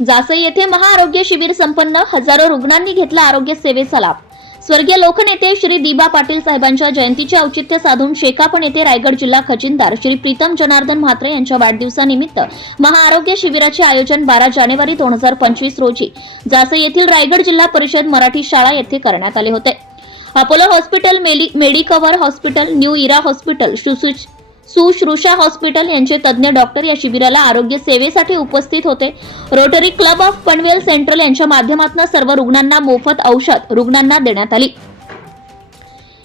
जासई येथे महाआरोग्य शिबिर संपन्न. हजारो रुग्णांनी घेतला आरोग्य सेवेचा लाभ स्वर्गीय लोकनेते श्री दिबा पाटील साहेबांच्या जयंतीचे औचित्य साधून शेकापण येथे रायगड जिल्हा खजिनदार श्री प्रीतम जनार्दन म्हात्रे यांच्या वाढदिवसानिमित्त महाआरोग्य शिबिराचे आयोजन बारा जानेवारी दोन हजार पंचवीस रोजी जासई येथील रायगड जिल्हा परिषद मराठी शाळा येथे करण्यात आले होते. Apollo hospital Medicover hospital new era hospital सुसुच Sushrusha hospital यांचे तज्ज्ञ डॉक्टर या शिबिराला आरोग्य सेवेसाठी उपस्थित होते. Rotary club of Panvel central यांच्या माध्यमातून सर्व रुग्णांना मोफत औषध रुग्णांना देण्यात आली.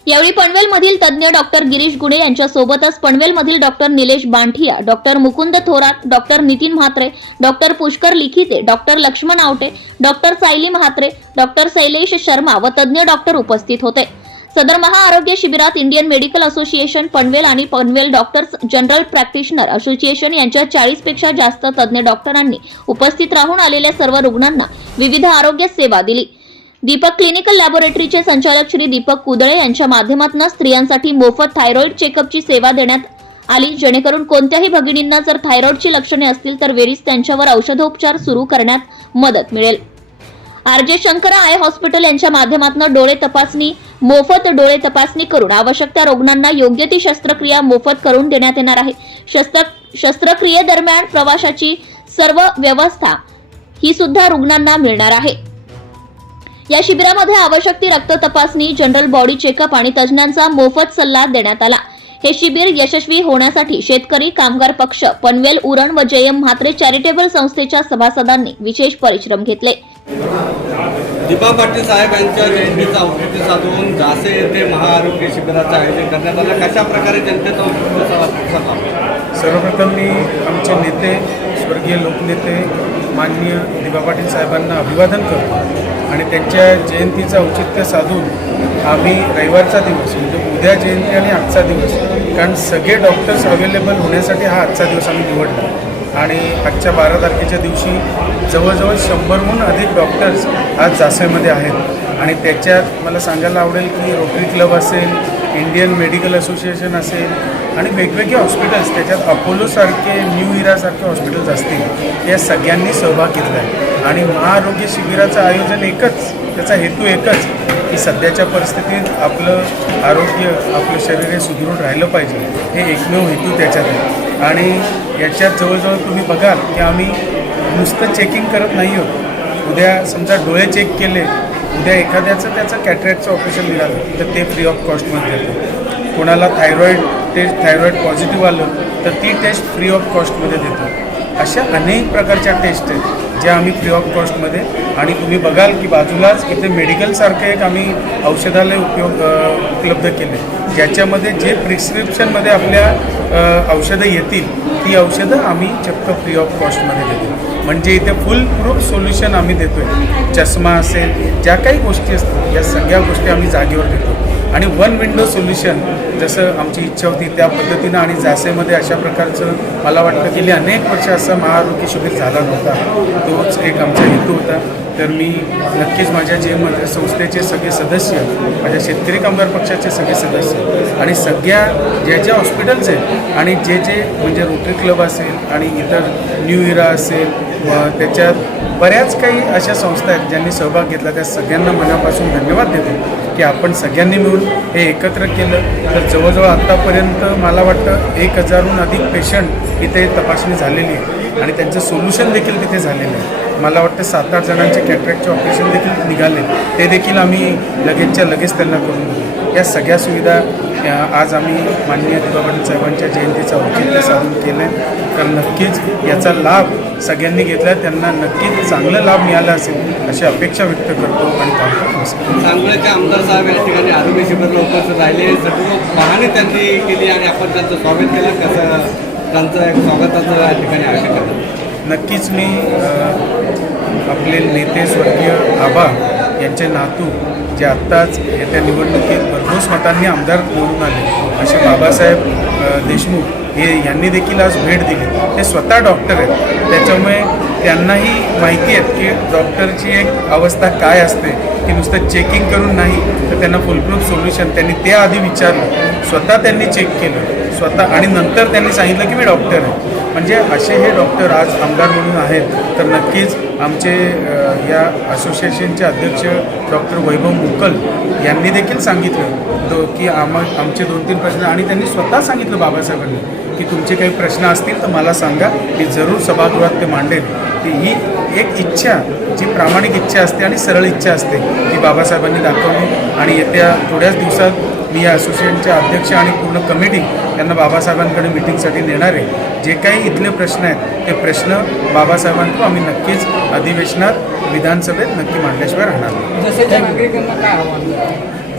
यावेळी पनवेलमधील तज्ज्ञ डॉक्टर गिरीश गुणे यांच्यासोबतच पनवेलमधील doctor Nilesh Banthia doctor Mukund Thorat doctor Nitin Mhatre doctor Pushkar Likhite doctor Laxman Awate doctor Sayali Mhatre doctor Shailesh Sharma व तज्ज्ञ डॉक्टर उपस्थित होते. सदर महाआरोग्य शिबिरात इंडियन मेडिकल असोसिएशन पनवेल आणि Panvel doctors general practitioner association यांच्या चाळीसपेक्षा जास्त तज्ज्ञ डॉक्टरांनी उपस्थित राहून आलेल्या सर्व रुग्णांना विविध आरोग्य सेवा दिली. दीपक क्लिनिकल लॅबोरेटरीचे संचालक श्री दीपक कुदळे यांच्या माध्यमातून स्त्रियांसाठी मोफत थायरॉइड चेकअपची सेवा देण्यात आली. जेणेकरून कोणत्याही भगिनींना जर थायरॉइडची लक्षणे असतील तर वेळीच त्यांच्यावर औषधोपचार सुरू करण्यात मदत मिळेल. R J Shankar I hospital यांच्या माध्यमातून डोळे तपासणी मोफत डोळे तपासणी करून आवश्यक त्या रुग्णांना योग्य ती शस्त्रक्रिया मोफत करून देण्यात येणार आहे. शस्त्र शस्त्रक्रियेदरम्यान प्रवाशाची सर्व व्यवस्था ही सुद्धा रुग्णांना मिळणार आहे. या शिबिरामध्ये आवश्यक ती रक्त तपासणी जनरल बॉडी चेकअप आणि तज्ज्ञांचा मोफत सल्ला देण्यात आला. हे शिबिर यशस्वी होण्यासाठी शेतकरी कामगार पक्ष पनवेल उरण व जयम म्हात्रे चॅरिटेबल संस्थेच्या सभासदांनी विशेष परिश्रम घेतले. दीपा पाटील साहेब यांच्या जयंतीचं औचित्य साधून जासे येथे महाआरोग्य शिबिराचं आयोजन करण्यात आलं. कशा प्रकारे जनतेचा सर्वप्रथम मी आमचे नेते स्वर्गीय लोकनेते माननीय दिबा पाटील साहेबांना अभिवादन करतो आणि त्यांच्या जयंतीचं औचित्य साधून आम्ही रविवारचा दिवस म्हणजे उद्या जयंती आणि आजचा दिवस कारण सगळे डॉक्टर्स अवेलेबल होण्यासाठी हा आजचा दिवस आम्ही निवडला. आणि आजच्या बारा तारखेच्या दिवशी जवळजवळ शंभरहून अधिक डॉक्टर्स आज जासेमध्ये आहेत. आणि त्याच्यात मला सांगायला आवडेल की रोटरी क्लब असेल इंडियन मेडिकल असोसिएशन असेल आणि वेगवेगळे हॉस्पिटल्स त्याच्यात अपोलोसारखे न्यू इरासारखे हॉस्पिटल्स असतील या सगळ्यांनी सहभाग घेतला आहे आणि महाआरोग्य शिबिराचं आयोजन एकच त्याचा हेतू एकच की सध्याच्या परिस्थितीत आपलं आरोग्य आपलं शरीर हे सुदृढ राहिलं पाहिजे. हे एकमेव हेतू त्याच्यात आहे. आणि याच्यात जवळजवळ तुम्ही बघाल की आम्ही नुसतं चेकिंग करत नाही आहोत. उद्या समजा डोळे चेक केले उद्या एखाद्याचं त्याचं कॅटरॅक्टचं ऑपरेशन निघालं तर ते फ्री ऑफ कॉस्टमध्ये देतो कोणाला थायरॉईड टेस्ट थायरॉईड पॉझिटिव्ह आलं तर ती टेस्ट फ्री ऑफ कॉस्टमध्ये देतो अशा अनेक प्रकारच्या टेस्ट आहेत ज्या आम्ही फ्री ऑफ कॉस्टमध्ये आणि तुम्ही बघाल की बाजूलाच इथे मेडिकलसारखे एक आम्ही औषधालय उपयोग उपलब्ध केले ज्याच्यामध्ये जे प्रिस्क्रिप्शनमध्ये आपल्या औषधं येतील ती औषधं आम्ही चक्क फ्री ऑफ कॉस्टमध्ये देतो. म्हणजे इथे फुल प्रूफ सोल्युशन आम्ही देतो आहे चष्मा असेल ज्या काही गोष्टी असतात या सगळ्या गोष्टी आम्ही जागेवर देतो. आणि वन विंडो सोल्युशन जसं आमची इच्छा होती त्या पद्धतीनं आणि जासेमध्ये अशा प्रकारचं मला वाटतं गेली अनेक वर्ष असं महाआरोग्य शिबिर झाला नव्हता. तोच एक आमचा हेतू होता. तर मी नक्कीच माझ्या जे म संस्थेचे सगळे सदस्य माझ्या शेतकरी कामगार पक्षाचे सगळे सदस्य आणि सगळ्या ज्या ज्या हॉस्पिटल्स आहेत आणि जे जे म्हणजे रोटरी क्लब असेल आणि इतर न्यू इरा असेल त्याच्यात बऱ्याच काही अशा संस्था आहेत ज्यांनी सहभाग घेतला त्या सगळ्यांना मनापासून धन्यवाद देतो की आपण सगळ्यांनी मिळून हे एकत्र केलं. तर जवळजवळ आत्तापर्यंत मला वाटतं एक हजारहून अधिक पेशंट इथे तपासणी झालेली आहे आणि त्यांचं सोल्युशन देखील तिथे झालेलं आहे मला वाटतं सात आठ जणांचे कॅटरॅक्टचे ऑपरेशन देखील निघाले. ते देखील आम्ही लगेचच्या लगेच त्यांना करून दिले या सगळ्या सुविधा आज आम्ही माननीय दिबा साहेबांच्या जयंतीचं औचित्य साधून केलं आहे तर नक्कीच याचा लाभ सगळ्यांनी घेतला त्यांना नक्कीच चांगला लाभ मिळाला असेल अशी अपेक्षा व्यक्त करतो आणि चांगलं आमदार साहेब या ठिकाणी आरोग्य शिबिरला उपस्थित राहिले. सर्व पाहणी त्यांनी केली आणि आपण त्यांचं स्वागत केलं. कसं त्यांचं एक स्वागताचं या ठिकाणी आयोजन करतात. नक्कीच मी आपले नेते स्वर्गीय आबा यांचे नातू जे आत्ताच येत्या निवडणुकीत भरघोस मतांनी आमदार निवडून आले असे बाबासाहेब देशमुख हे यांनी देखील आज भेट दिली. ते स्वतः डॉक्टर आहेत. त्याच्यामुळे त्यांनाही माहिती आहेत की डॉक्टरची एक अवस्था काय असते. की नुसतं चेकिंग करून नाही तर त्यांना फुलप्रूफ सोल्युशन त्यांनी ते आधी विचारलं. स्वतः त्यांनी चेक केलं. स्वतः आणि नंतर त्यांनी सांगितलं की मी डॉक्टर आहे. म्हणजे असे हे डॉक्टर आज आमदार म्हणून आहेत. तर नक्कीच आमचे या असोसिएशनचे अध्यक्ष डॉक्टर वैभव मुकल यांनी देखील सांगितलं तो की आम आमचे दोन तीन प्रश्न आणि त्यांनी स्वतः सांगितलं बाबासाहेबांनी की तुमचे काही प्रश्न असतील तर मला सांगा. मी जरूर सभागृहात ते मांडेल की ही एक इच्छा जी प्रामाणिक इच्छा असते आणि सरळ इच्छा असते ती बाबासाहेबांनी दाखवली आणि येत्या थोड्याच दिवसात मी या असोसिएशनचे अध्यक्ष आणि पूर्ण कमिटी यांना बाबासाहेबांकडे मिटिंगसाठी नेणार आहे जे काही इथले प्रश्न आहेत ते प्रश्न बाबासाहेबांकडून आम्ही नक्कीच अधिवेशनात विधानसभेत नक्की मांडल्याशिवाय राहणार.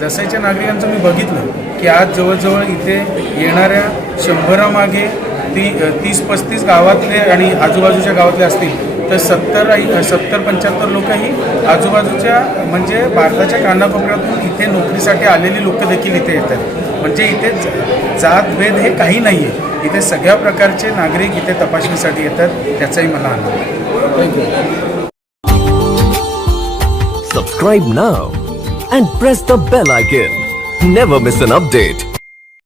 जसेच्या नागरिकांचं मी बघितलं की आज जवळजवळ इथे येणाऱ्या शंभरामागे ती तीस पस्तीस गावातले आणि आजूबाजूच्या गावातले असतील तर सत्तर सत्तर पंच्याहत्तर लोक ही आजूबाजूच्या म्हणजे भारताच्या कानाकोपऱ्यातून नोकरीसाठी आलेली लोक देखील इथे येतात म्हणजे इथे ज- जात भेद हे काही नाही आहे इथे सगळ्या प्रकारचे नागरिक इथे तपासणीसाठी येतात त्याचाही मला आनंद Subscribe now and press the bell icon. Never miss an update.